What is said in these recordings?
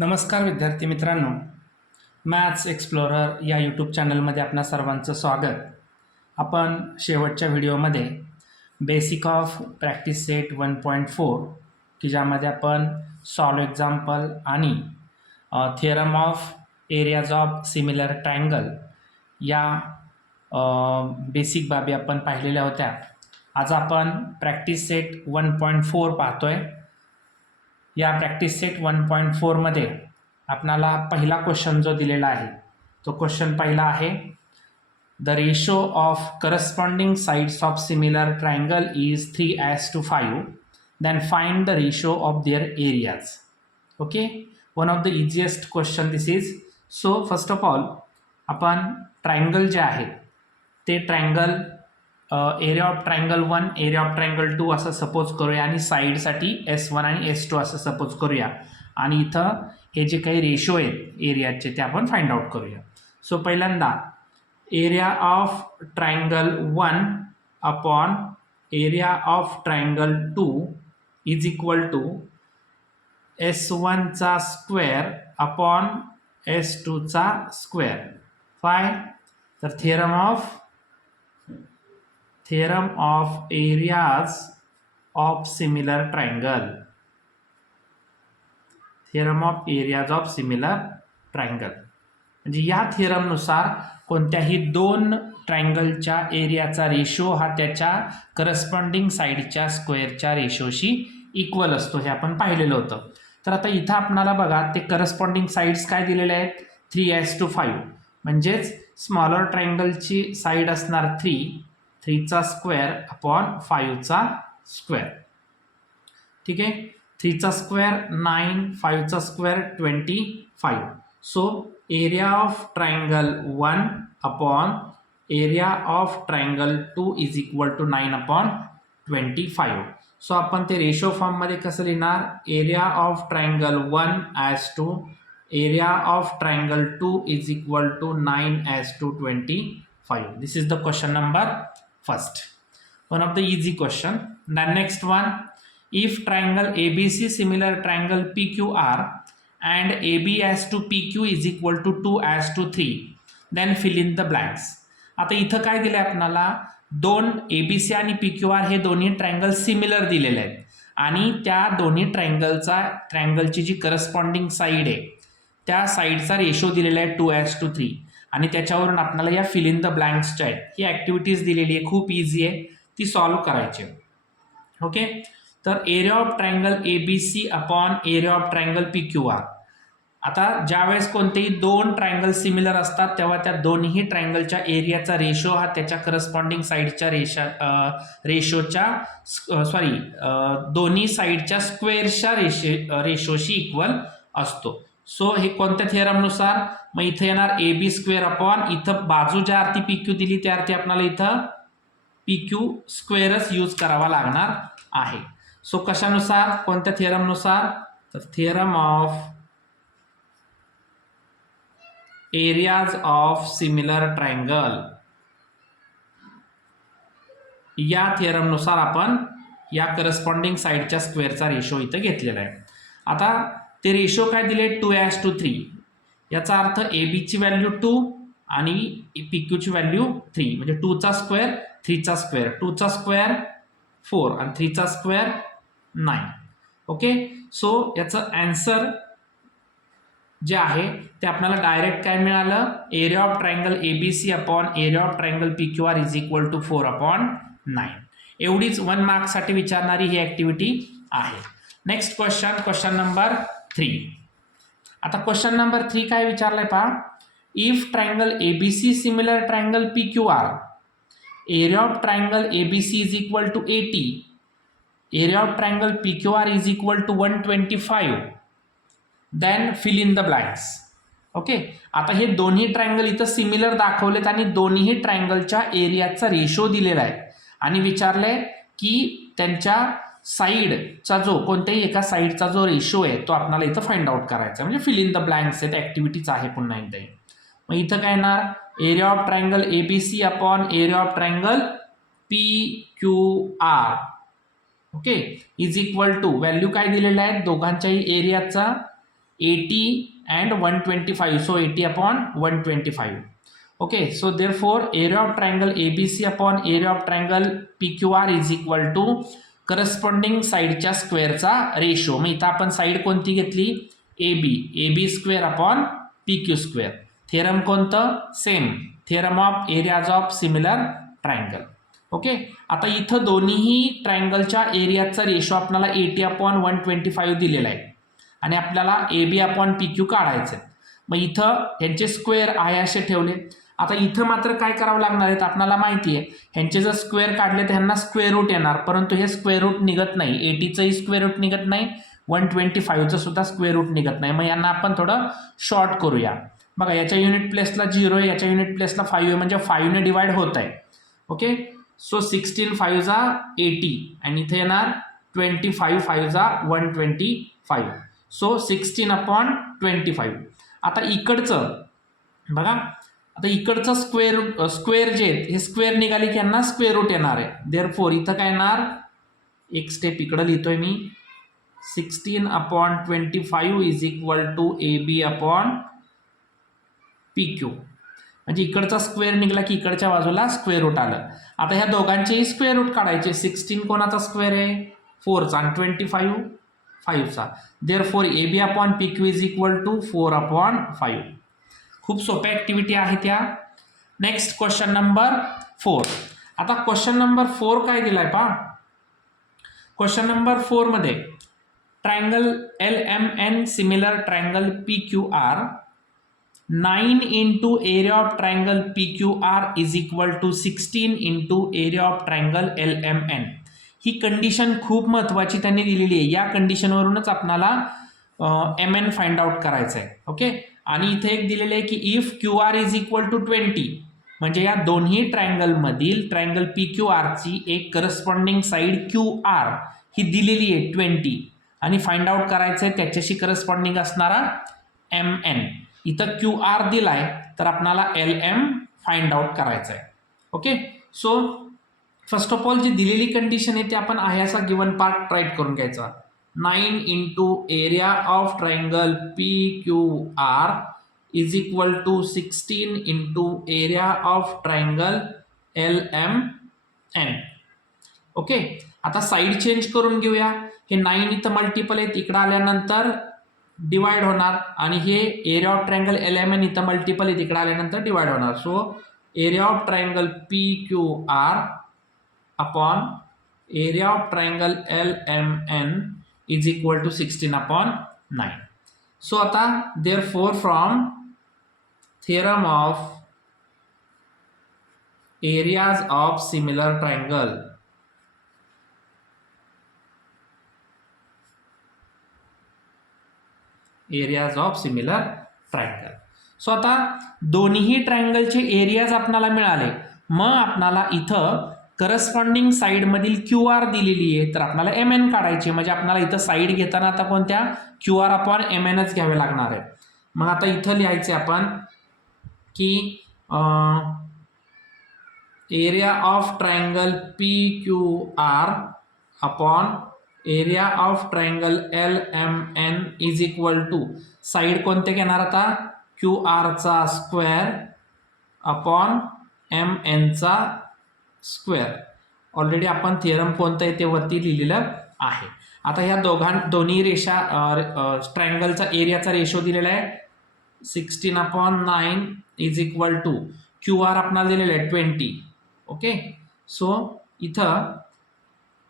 नमस्कार विद्यार्थी मित्रांनो, मॅथ्स एक्सप्लोरर या यूट्यूब चॅनलमध्ये आपणा सर्वांचं स्वागत. आपण शेवटच्या व्हिडिओमध्ये बेसिक ऑफ प्रॅक्टिस सेट 1.4 की ज्यामध्ये आपण सॉल्व एक्झाम्पल आणि theorem of areas of similar triangle या बेसिक बाबी आपण पाहिलेल्या होत्या. आज आपण प्रॅक्टिस सेट 1.4 पाहतोय. या प्रॅक्टिस सेट 1.4 मध्ये आपणाला पहिला क्वेश्चन जो दिलेला आहे तो क्वेश्चन पहिला आहे, the ratio of corresponding sides of similar triangle is 3:5. Then find the ratio of their areas. Okay, one of the easiest question this is. So first of all आपण ट्रायंगल जे आहे ते triangle area of triangle 1, area of triangle 2 असं suppose करूया आणि साईडसाठी S1 आणि S2 असं suppose करूया आणि इथं हे जे काही रेशो आहेत एरियाचे ते आपण फाइंड आउट करूया. सो पहिल्यांदा area of triangle 1 upon area of triangle 2 is equal to S1 चा स्क्वेअर अपॉन S2 चा स्क्वेअर. फाय तर theorem of areas of similar triangle. theorem of areas of similar triangle म्हणजे या थिअरमनुसार कोणत्याही दोन ट्रायंगलच्या एरियाचा रेशो हा त्याच्या करस्पॉन्डिंग साईडच्या स्क्वेअरच्या रेशोशी इक्वल असतो, हे आपण पाहिलेलं होतं. तर आता इथं आपणाला बघा ते करस्पॉन्डिंग साईड्स काय दिलेले आहेत, 3:5 म्हणजेच स्मॉलर ट्रायंगलची साईड असणार 3 चा स्क्वेअर अपॉन 5 चा स्क्वेअर. ठीक आहे, 3 चा स्क्वेअर 9, 5 चा square 25. So area of triangle 1 upon area of triangle 2 is equal to 9 upon 25. So आपण ते रेशो फॉर्ममध्ये कसं लिहिणार, area of triangle 1 as to area of triangle 2 is equal to 9 as to 25. This is the question number first, one of the easy question. The next one, if triangle ABC similar triangle PQR and AB as to PQ is equal to 2 as to 3, then fill in the blanks. आता इथं काय दिलं आपल्याला, दोन ABC आणि PQR हे दोन्ही triangle similar दिलेले आहेत आणि त्या दोन्ही ट्रायंगलची जी करस्पॉन्डिंग साईड आहे त्या साईडचा रेशो दिलेला आहे 2:3 आणि त्याच्यावरून आपल्याला या फिल इन द ब्लँक्सच्या आहेत ही ॲक्टिव्हिटीज दिलेली आहे, खूप इझी आहे, ती सॉल्व्ह करायची. ओके, तर area of triangle ABC upon area of triangle PQR. आता ज्यावेळेस कोणतेही दोन ट्रायंगल सिमिलर असतात तेव्हा त्या दोन्ही ट्रायंगलच्या एरियाचा रेशो हा त्याच्या करस्पॉन्डिंग साईडच्या दोन्ही साईडच्या स्क्वेअरच्या रेशोशी इक्वल असतो. सो हे कोणत्या थिअरमनुसार, मग इथं येणार AB स्क्वेअर अपॉन इथं बाजू ज्या अर्थी PQ दिली त्या अर्थी आपल्याला इथं PQ स्क्वेअरच यूज करावा लागणार आहे. सो कशानुसार, कोणत्या थिअरमनुसार, तर theorem of areas of similar triangle या थिअरमनुसार आपण या करस्पॉन्डिंग साईडच्या स्क्वेअरचा रेशो इथं घेतलेला आहे. आता ते रेशो काय दिले, 2:3. याचा अर्थ AB ची व्हॅल्यू 2 आणि PQ ची व्हॅल्यू 3 म्हणजे 2 चा स्क्वेअर 3 चा स्क्वेअर, 2 चा स्क्वेअर 4 आणि 3 चा स्क्वेअर 9. ओके, सो याचं आन्सर जे आहे ते आपल्याला डायरेक्ट काय मिळालं, area of triangle ABC upon area of triangle PQR is equal to 4/9. एवढीच 1 मार्कसाठी विचारणारी ही ॲक्टिव्हिटी आहे. Next question number 3. आता क्वेश्चन नंबर 3 काय विचारलंय पहा, if triangle ABC similar triangle PQR, area of triangle ABC is equal to 80, area of triangle PQR is equal to 125, then fill in the blanks. Okay, आता हे दोन्ही triangle इथं similar दाखवलेत आणि दोन्ही ट्रायंगलच्या एरियाचा रेशो दिलेला आहे आणि विचारलंय की त्यांच्या साईडचा जो कोणत्याही एका साईडचा जो रेशो आहे तो आपल्याला इथं फाइंड आउट करायचा, म्हणजे फिल इन द ब्लँक्स आहेत, ॲक्टिव्हिटीज आहे पुन्हा एकदा. मग इथं काय येणार, area of triangle ABC upon area of triangle PQR. Okay, is equal to value काय दिलेल्या आहेत दोघांच्याही एरियाचा 80 and 125, so 80 upon 125. Okay, so therefore area of triangle ABC upon area of triangle PQR is equal to corresponding साईडच्या स्क्वेअरचा ratio. मग इथं आपण side कोणती घेतली, AB square upon PQ square. Theorem कोणतं, same theorem of areas of similar triangle. Okay, आता इथं दोन्हीही ट्रायंगलच्या एरियाचा रेशो आपल्याला 80 अपॉन 125 दिलेला आहे आणि आपल्याला AB अपॉन PQ काढायचं आहे. मग इथं ह्यांचे स्क्वेअर आहे असे ठेवले. आता इथं मात्र काय करावं लागणार आहेत, आपल्याला माहिती आहे ह्यांचे जर स्क्वेअर काढले तर ह्यांना स्क्वेअर रूट येणार, परंतु हे स्क्वेअर रूट निघत नाही. 80चंही स्क्वेअर रूट निघत नाही, 125चं सुद्धा स्क्वेअर रूट निघत नाही. मग यांना आपण थोडं शॉर्ट करूया. बघा, याच्या युनिट प्लेसला 0 आहे, याच्या युनिट प्लेसला 5 आहे, म्हणजे 5ने डिवाइड होत आहे. ओके, सो 16 5 जा 80 आणि इथे येणार 25 5 जा 125, सो 16 अपॉन 25. आता इकडचं बघा, आता इकडचं स्क्वेअर जे आहेत हे स्क्वेअर निघाले की यांना स्क्वेअर रूट येणार आहे. देअरफॉर इथं काय येणार, एक स्टेप इकडं लिहितोय मी, 16 upon 25 is equal to AB upon PQ. म्हणजे इकडचा स्क्वेअर निघाला की इकडच्या बाजूला स्क्वेअर रूट आलं. आता ह्या दोघांचेही स्क्वेअर रूट काढायचे. 16 कोणाचा स्क्वेअर आहे, 4चा, आणि 25 5चा. Therefore AB upon PQ is equal to 4 upon 5. खूप सोप्या ॲक्टिव्हिटी आहेत त्या. Next question number 4. आता क्वेश्चन नंबर 4 काय दिलाय पहा. क्वेश्चन नंबर 4 मध्ये triangle LMN similar triangle PQR 9 into area of triangle PQR is equal to 16 into area of triangle LMN. ही कंडिशन खूप महत्वाची त्यांनी दिलेली आहे. या कंडिशनवरूनच आपल्याला MN फाइंड आउट करायचं आहे. ओके, आणि इथे एक दिलेलं आहे की if QR is equal to 20, म्हणजे या दोन्ही ट्रायंगलमधील ट्रायंगल PQRची एक करस्पॉन्डिंग साईड QR ही दिलेली आहे 20 आणि फाइंड आउट करायचं आहे त्याच्याशी करस्पॉन्डिंग असणारा MN. इथं QR दिलाय तर आपल्याला LM फाइंड आउट करायचं आहे. Okay, so first of all जी दिलेली कंडिशन आहे ती आपण आहे असा गिवन पार्ट राईट करून घ्यायचा. 9 into area of triangle PQR is equal to 16 into area of triangle LMN. Okay, आता साईड चेंज करून घेऊया. हे 9 इथं मल्टिपल आहेत, इकडं आल्यानंतर डिवाइड होणार, आणि हे एरिया ऑफ ट्रायंगल LMN इथं मल्टिपल आहे, तिकडे आल्यानंतर डिवाइड होणार. So area of triangle PQR upon area of triangle LMN is equal to 16 upon 9. So आता therefore from theorem of areas of similar triangle, areas of similar triangle. So आता दोन्ही ट्रायंगलचे areas आपल्याला मिळाले. मग आपल्याला इथं करस्पॉन्डिंग साईडमधील QR दिलेली आहे तर आपल्याला MN काढायची. म्हणजे आपल्याला इथं साईड घेताना आता कोणत्या QR अपॉन MNच घ्यावे लागणार आहे. मग आता इथं लिहायचे आपण की area of triangle PQR upon area of triangle LMN is equal to side कोणते घेणार आता, QRचा स्क्वेअर अपॉन MNचा स्क्वेअर. ऑलरेडी आपण थिअरम कोणतं आहे ते वरती लिहिलेलं आहे. आता ह्या दोन्ही रेषा ट्रायंगलचा एरियाचा रेशो दिलेला आहे 16 upon 9 is equal to QR आपल्याला दिलेलं आहे 20. ओके, सो इथं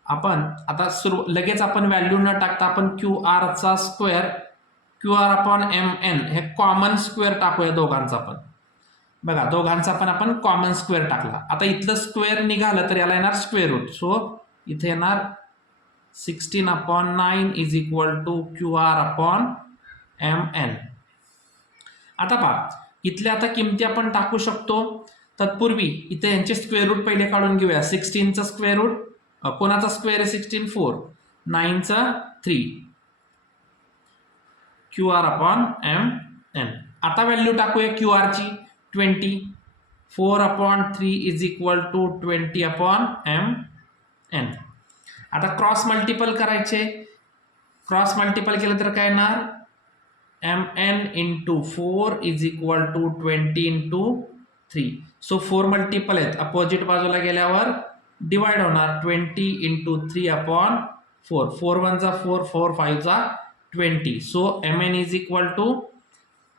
आपण आता लगेच आपण व्हॅल्यू न टाकता आपण QRचा स्क्वेअर QR अपॉन MN हे कॉमन स्क्वेअर टाकूया दोघांचा पण. बघा, दोघांचा पण आपण कॉमन स्क्वेअर टाकला. आता इथलं स्क्वेअर निघालं तर याला येणार स्क्वेअर रूट. सो इथे येणार 16 upon 9 is equal to QR upon MN. आता पहा, इथल्या आता किमती आपण टाकू शकतो. तत्पूर्वी इथे यांचे स्क्वेअर रूट पहिले काढून घेऊया. 16चं स्क्वेअर रूट, कोणाचा स्क्वेअर आहे 16 4, 9चं 3, QR अपॉन MN. आता व्हॅल्यू टाकूया QRची 20, 4 upon 3 is equal to 20 upon MN. आता क्रॉस मल्टिपल करायचे. क्रॉस मल्टिपल केलं तर काय येणार mn into 4 is equal to 20 into 3. So 4 multiple आहेत, अपोजिट बाजूला गेल्यावर डिवाइड होणार 20 into 3 upon 4. 4 1 जा 4, 4 5 जा 20. So mn is equal to,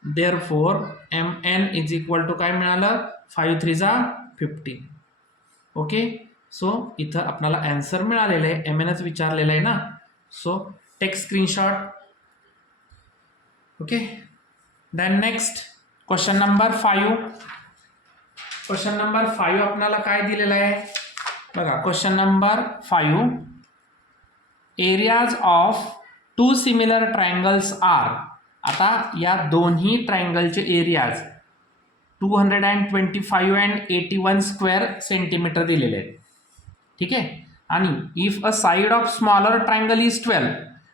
therefore mn is equal to काय मिळालं, 5 3 जा 15. ओके, सो इथं आपल्याला आन्सर मिळालेलं आहे, mnच विचारलेलं आहे ना. So take screenshot. Okay, then next question number 5. Question number 5 आपल्याला काय दिलेलं आहे बघा. Question number 5, areas of 2 similar triangles are. आता या दोन्ही ट्रायंगलचे एरियाज 225 अँड 81 स्क्वेअर सेंटीमीटर दिलेले आहेत. ठीक आहे, आणि if a side of smaller triangle is 12.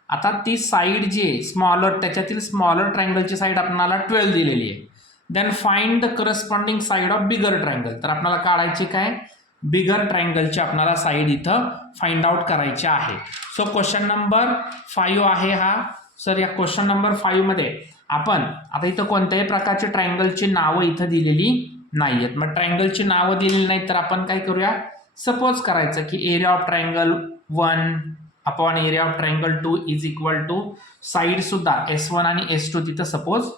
आता ती साइड जी आहे स्मॉलर, त्याच्यातील स्मॉलर ट्रायंगलची साइड आपल्याला 12 दिलेली आहे. Then find the corresponding side of bigger triangle. तर आपल्याला काढायची काय, बिगर ट्रायंगलची आपल्याला साइड इथं फाइंड आउट करायची आहे. सो क्वेश्चन नंबर 5 आहे हा. सर या क्वेश्चन नंबर 5 मध्ये आपण आता इथं कोणत्याही प्रकारची ट्रायंगलची नावं इथं दिलेली नाही आहेत. मग ट्रायंगलची नावं दिलेली नाहीत तर आपण काय करूया, सपोज करायचं की area of triangle 1 upon area of triangle 2 is equal to side सुद्धा S1 आणि S2 तिथं सपोज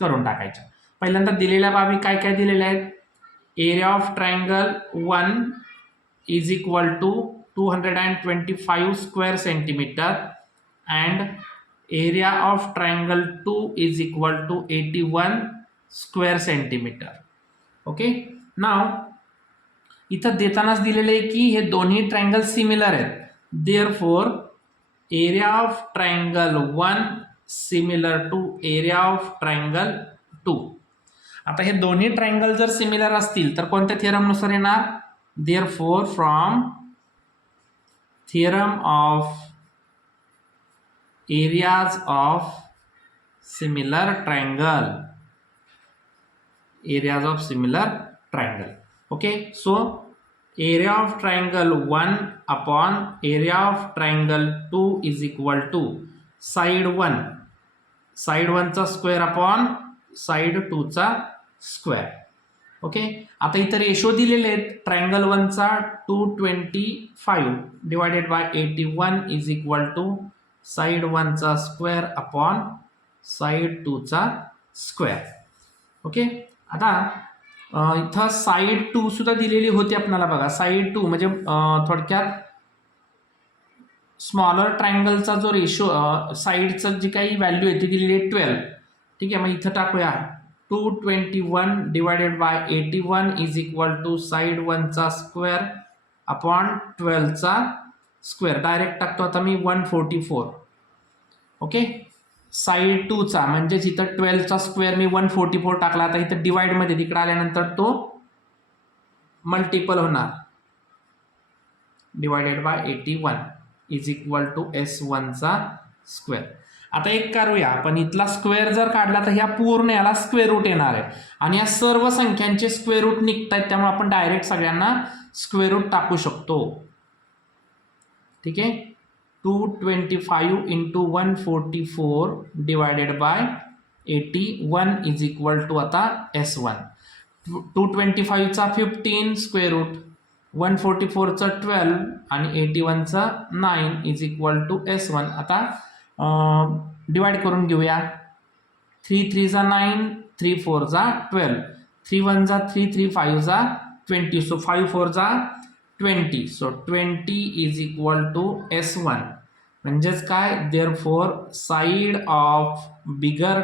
करून टाकायचं. पहिल्यांदा दिलेल्या बाबी काय काय दिलेल्या आहेत. Area of triangle 1 is equal to 225 square centimetre and area of triangle 2 is equal to 81 square centimetre. Okay, now इथं देतानाच दिलेले आहे की हे दोन्ही ट्रायंगल सिमिलर आहेत. Therefore area of triangle 1 similar to area of triangle 2. आता हे दोन्ही ट्रायंगल जर सिमिलर असतील तर कोणत्या थिअरमनुसार येणार, therefore from theorem of areas of similar triangle, areas of similar triangle. Okay, so area of triangle 1 upon area of triangle 2 is equal to side 1 चा स्क्वेअर अपॉन साइड 2 चा स्क्वेअर. ओके, आता इतर ratio दिलेले आहेत. Triangle 1 चा 225 divided by 81 is equal to side 1 चा square upon side 2 चा square. Okay, आता इथं साइड 2 सुद्धा दिलेली होती आपल्याला बघा. साइड 2 म्हणजे थोडक्यात स्मॉलर ट्रायंगलचा जो रेशो साइडचं जी काही व्हॅल्यू आहे ती दिलेली आहे 12. ठीक आहे, मग इथं टाकूया 221 divided by 81 is equal to side 1 चा स्क्वेअर अपॉन 12 चा स्क्वेअर. डायरेक्ट टाकतो आता मी 144. ओके, साइड 2 चा म्हणजेच इथं 12 चा स्क्वेअर मी 144 टाकला. आता इथं डिवाइड मध्ये तिकडे आल्यानंतर तो मल्टिपल होणार. Divided by 81 is equal to S1 चा स्क्वेअर. आता एक करूया आपण, इथला स्क्वेअर जर काढला तर ह्या पूर्ण याला स्क्वेअर रूट येणार आहे आणि या सर्व संख्यांचे स्क्वेअर रूट निघतात, त्यामुळे आपण डायरेक्ट सगळ्यांना स्क्वेअर रूट टाकू शकतो. ठीक आहे, 225 into 144 divided by 81 is equal to आता S1. 225 चा 15 स्क्वेअर रूट, 144 चा 12 आणि 81 चा 9 इज इक्वल टू S1. आता डिवाइड करून घेऊया. 3 3 जा 9, 3 4 जा 12, 3 1 जा 3, 3 5 जा 20. सो 5 4 जा 20. So 20 is equal to S1. म्हणजेच काय, therefore side of bigger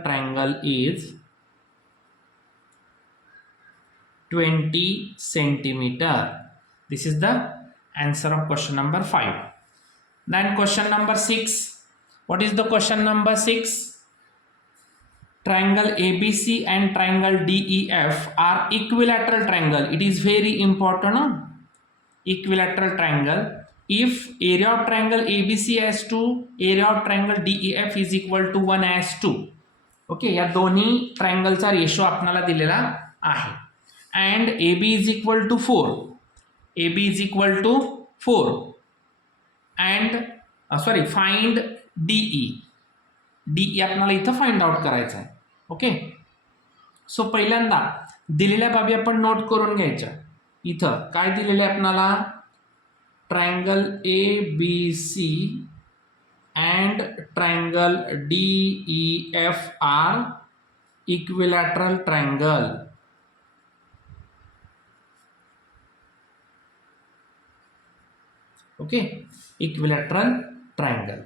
triangle is 20 centimeter. This is the answer of question number 5. Then question number 6. What is the question number 6? Triangle ABC and triangle DEF are equilateral triangle. It is very important. Equilateral triangle. If area of triangle ABC as 2, area of triangle DEF is equal to 1 as 2. Okay, या दोन्ही ट्रायंगलचा ratio आपल्याला दिलेला आहे. And AB is equal to 4. AB is equal to 4 and sorry find DE. DE आपल्याला इथं find out करायचं आहे. Okay, so पहिल्यांदा दिलेल्या बाबी आपण नोट करून घ्यायच्या. इथं काय दिलेले आपल्याला, triangle A B C and triangle D E F are equilateral triangle. Okay, equilateral triangle.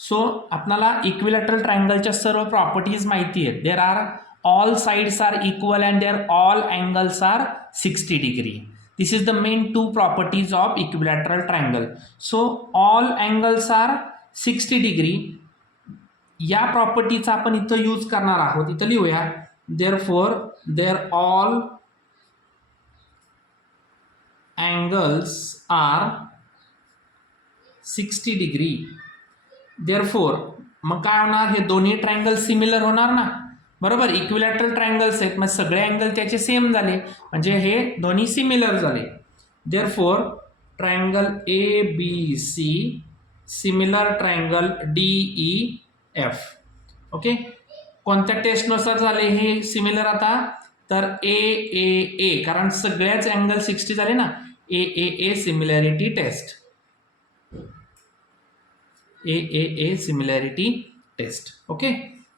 So आपल्याला इक्विलॅटरल ट्रायंगलच्या सर्व प्रॉपर्टीज माहिती आहेत. There are all sides are equal and their all angles are 60 degree. This is the main 2 properties of equilateral triangle. So all angles are 60 degree. या प्रॉपर्टीचा आपण इथं use करणार आहोत. इथं लिहूया, therefore their all angles are 60 degree. Therefore मग काय होणार, हे दोन्ही ट्रायंगल सिमिलर होणार ना, बरोबर. इक्विलॅटरल ट्रायंगल्स आहेत, मग सगळे अँगल त्याचे सेम झाले, म्हणजे हे दोन्ही सिमिलर झाले. Therefore triangle A B C similar triangle D E F. Okay, कोणत्या टेस्टनुसार झाले हे सिमिलर आता, तर ए ए ए, कारण सगळ्याच अँगल 60 झाले ना, A A A similarity test. A A A similarity test. Okay,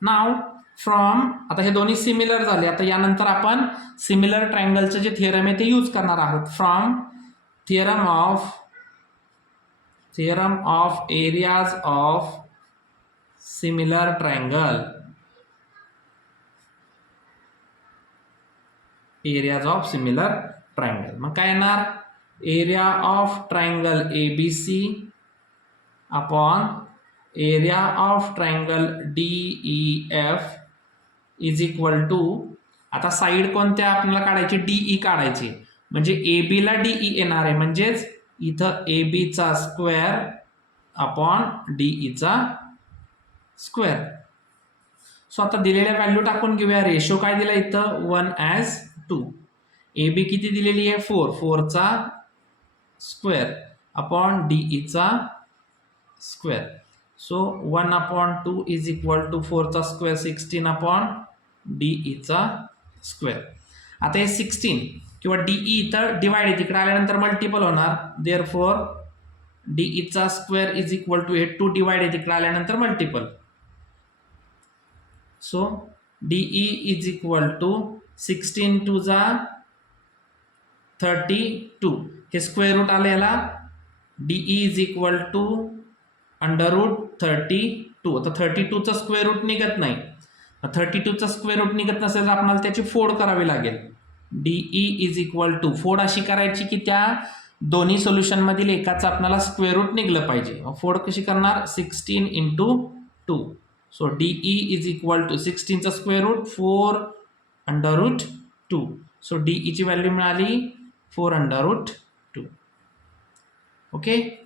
now from, आता हे दोन्ही सिमिलर झाले. आता यानंतर आपण सिमिलर ट्रायंगलचं जे थिअरम आहे ते यूज करणार आहोत. From theorem of areas of similar triangle. Areas of similar triangle मग काय येणार, area of triangle A B C upon area of triangle D E F is equal to, आता साईड कोणत्या आपल्याला काढायची, डीई काढायची, म्हणजे ए बीला डीई येणार आहे, म्हणजेच इथं ए बीचा स्क्वेअर अपॉन डीईचा स्क्वेअर. सो आता दिलेल्या व्हॅल्यू टाकून घेऊया. रेशो काय दिला इथं, 1:2. ए बी किती दिलेली आहे, 4, 4चा स्क्वेअर अपॉन डीईचा square. So 1/2 is equal to 4चा स्क्वेअर 16 अपॉन डीईचा स्क्वेअर. आता हे 16 किंवा डीई इथं डिवाइड तिकडे आल्यानंतर मल्टिपल होणार. देअरफॉर डीईचा स्क्वेअर इज इक्वल टू हे 2 डिवाइड तिकडे आल्यानंतर multiple. So DE is equal to 16 2 जा 32. हे स्क्वेअर रूट आलं याला. DE is equal to √32. आता 32चा स्क्वेअर रूट निघत नाही. 32चा स्क्वेअर रूट निघत नसेल तर आपल्याला त्याची फोड करावी लागेल. डीई इज इक्वल टू, फोड अशी करायची की त्या दोन्ही सोल्युशनमधील एकाचं आपल्याला स्क्वेअर रूट निघलं पाहिजे. फोड कशी करणार, 16 × 2. So DE is equal to 16चा स्क्वेअर रूट 4√2. सो डीईची व्हॅल्यू मिळाली 4√2. Okay,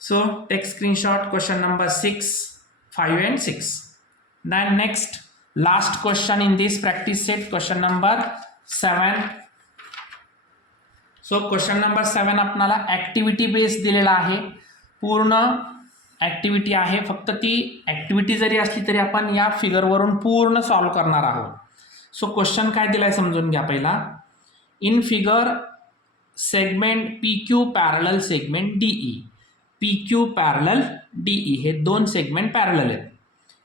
so take screenshot question number 6, 5 and 6. Then next last question in this practice set, question number 7. So question number 7 आपल्याला ऍक्टिव्हिटी बेस दिलेला आहे. पूर्ण ऍक्टिव्हिटी आहे, फक्त ती ऍक्टिव्हिटी जरी असली तरी आपण या फिगरवरून पूर्ण सॉल्व करणार आहोत. सो क्वेश्चन काय दिलाय समजून घ्या पहिला. In figure segment P Q parallel segment DE. P Q parallel DE हे दोन सेगमेंट पॅरलल आहेत.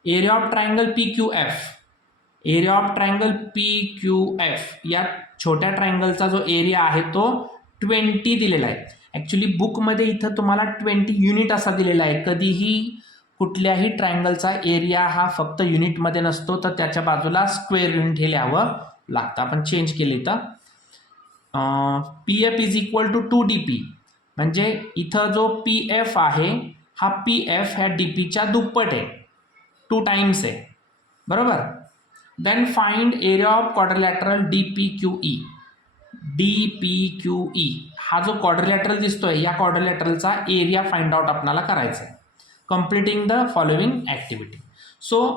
Area of triangle P Q F, area of triangle P Q F, या छोट्या ट्रायंगलचा जो एरिया आहे तो 20 दिलेला आहे. ॲक्च्युली बुकमध्ये इथं तुम्हाला 20 युनिट असा दिलेला आहे. कधीही कुठल्याही ट्रायंगलचा एरिया हा फक्त युनिटमध्ये नसतो, तर त्याच्या बाजूला स्क्वेअर युनिट हे लिहावं लागतं. आपण चेंज केले तर P F is equal to 2dp, म्हणजे इथं जो पी एफ आहे हा पी एफ ह्या डी पीच्या दुप्पट आहे, 2 टाइम्स आहे, बरोबर. Then find area of quadrilateral D P Q E. D P Q E हा जो क्वाड्रिलॅटरल दिसतोय, या क्वाड्रिलॅटरलचा एरिया फाइंड आउट आपल्याला करायचा आहे. Completing the following activity. So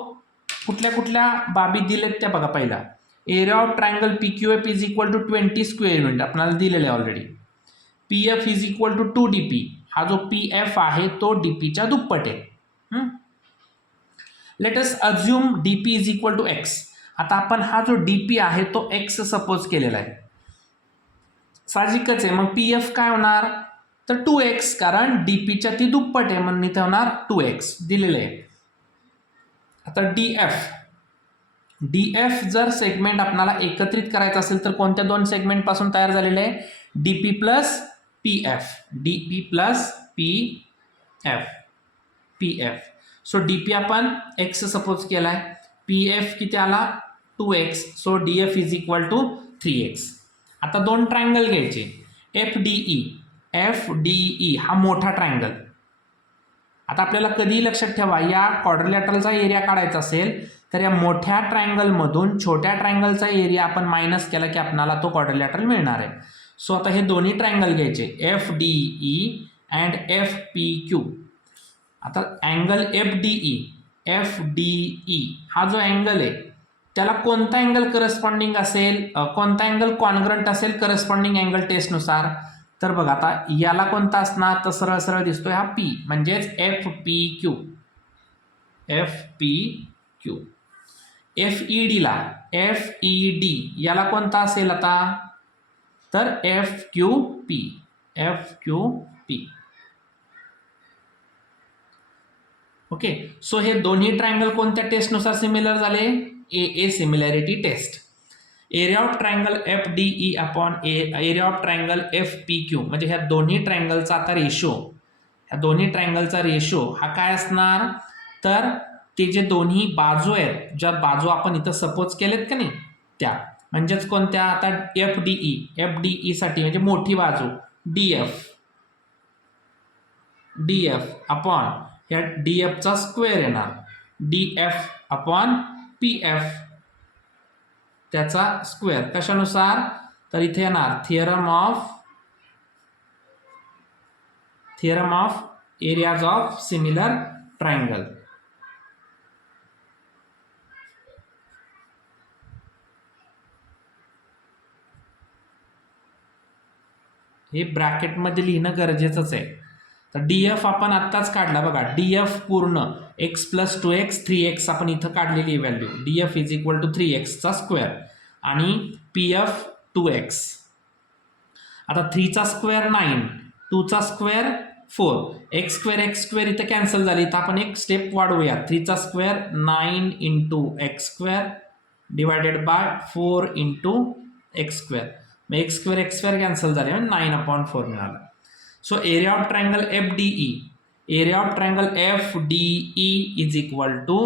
कुठल्या कुठल्या बाबी दिलेत त्या बघा. पहिला area of triangle P Q F is equal to 20 square unit आपल्याला दिलेलं आहे already. P F is equal to 2dp, हा जो PF आहे तो DPच्या दुप्पट आहे. Let us assume DP is equal to x. आता आपण हा जो DP आहे तो x सपोज केलेला आहे. साहजिकच आहे, मग PF काय होणार तर 2x, कारण DPच्या ती दुप्पट आहे म्हणून इथे होणार 2x दिलेलं आहे. आता DF जर सेगमेंट आपल्याला एकत्रित करायचं असेल तर कोणत्या दोन सेगमेंट पासून तयार झालेले आहे? DP plus PF. So DP आपण x सपोज केलाय, PF किती आला 2x, so DF is equal to 3x. आता दोन ट्रायंगल घ्यायचे, FDE हा मोठा ट्रायंगल. आता आपल्याला कधीही लक्षात ठेवा, या क्वाड्रिलॅटरलचा एरिया काढायचा असेल तर या मोठ्या ट्रायंगल मधून छोट्या ट्रायंगलचा एरिया आपण मायनस केला की आपल्याला तो क्वाड्रिलॅटरल मिळणार आहे. सो आता हे दोन्ही ट्रायंगल घ्यायचे, FDE अँड FPQ. आता अँगल FDE हा जो अँगल आहे त्याला कोणता अँगल करस्पॉन्डिंग असेल, कोणता अँगल कॉन्ग्रंट असेल करस्पॉन्डिंग अँगल टेस्टनुसार? तर बघा आता याला कोणता असणार तर सरळ सरळ दिसतोय हा P, म्हणजेच FPQ. FED याला कोणता असेल आता तर FQP. ओके, सो हे दोन्ही ट्रायंगल कोणत्या टेस्टनुसार सिमिलर झाले? AA similarity test. Area of triangle FDE upon area of triangle FPQ, म्हणजे ह्या दोन्ही ट्रायंगलचा आता रेशो, ह्या दोन्ही ट्रायंगलचा रेशो हा काय असणार तर ते जे दोन्ही बाजू आहेत, ज्या बाजू आपण इथं सपोज केलेत का नाही त्या, म्हणजेच कोणत्या आता FDE साठी म्हणजे मोठी बाजू DF अपॉन ह्या DFचा स्क्वेअर येणार, DF अपॉन PF त्याचा स्क्वेअर. कशानुसार तर इथे येणार theorem of areas of similar triangle. हे ब्रॅकेटमध्ये लिहिणं गरजेचंच आहे. तर DF आपण आत्ताच काढला बघा, DF पूर्ण x प्लस 2x 3x आपण इथं काढलेली value, DF is equal to 3x चा स्क्वेअर आणि PF 2x. आता 3 चा स्क्वेअर 9, 2 चा स्क्वेअर 4, x स्क्वेअर इथं कॅन्सल झाली. तर आपण एक स्टेप वाढवूया, 3 चा square 9 into x square divided by 4 into x square. मग x स्क्वेअर कॅन्सल झाले, 9/4 मिळालं. So area of triangle FDE is equal to,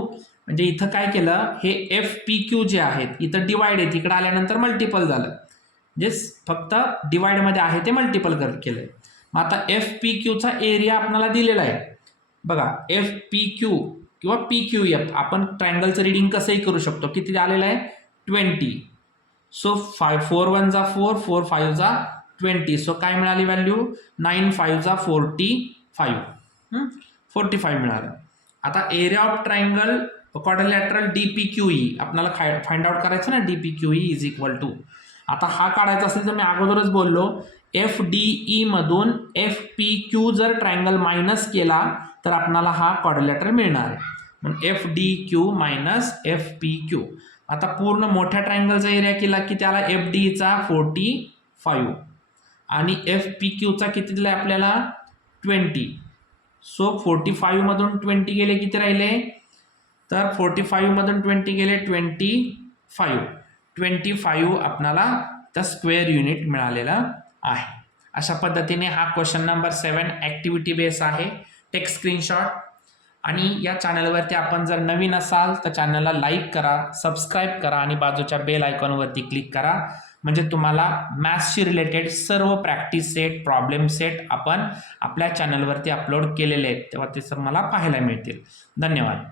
म्हणजे इथं काय केलं, हे FPQ जे आहेत इथं डिवाइड आहे, तिकडे आल्यानंतर मल्टिपल झालं, म्हणजे फक्त डिवाइडमध्ये आहे ते मल्टिपल केलंय. मग आता FPQचा एरिया आपल्याला दिलेला आहे बघा, FPQ किंवा PQF आपण ट्रायंगलचं रिडिंग कसंही करू शकतो. किती आलेलं आहे 20. सो 4 1 जा 4, 4 5 जा 20. सो काय मिळाली व्हॅल्यू 9 5 जा 45 मिळालं. आता area of triangle quadrilateral DPQE आपल्याला फाइंड आउट करायचं ना, DPQE इज इक्वल टू, आता हा काढायचा असेल तर मी अगोदरच बोललो FDE मधून FPQ जर ट्रायंगल मायनस केला तर आपल्याला हा क्वाड्रिलॅटरल मिळणार आहे, म्हणून FDQ मायनस FPQ. आता पूर्ण मोठ्या ट्रायंगलचा एरिया केला की त्याला FDEचा 45 आणि FPQचा किती दिला आपल्याला 20. सो 45 मधून 20 गेले किती राहिले तर 45 मधून 20 गेले 25 आपल्याला त्या स्क्वेअर युनिट मिळालेला आहे. अशा पद्धतीने हा क्वेश्चन नंबर 7 ॲक्टिव्हिटी बेस आहे. Take screenshot. आणि या चॅनलवरती आपण जर नवीन असाल तर चॅनलला लाईक करा, सबस्क्राईब करा आणि बाजूच्या बेल आयकॉनवरती क्लिक करा, म्हणजे तुम्हाला मॅथ्सशी रिलेटेड सर्व प्रॅक्टिस सेट, प्रॉब्लेम सेट आपण आपल्या चॅनलवरती अपलोड केलेले आहेत, तेव्हा ते मला पाहायला मिळतील. धन्यवाद.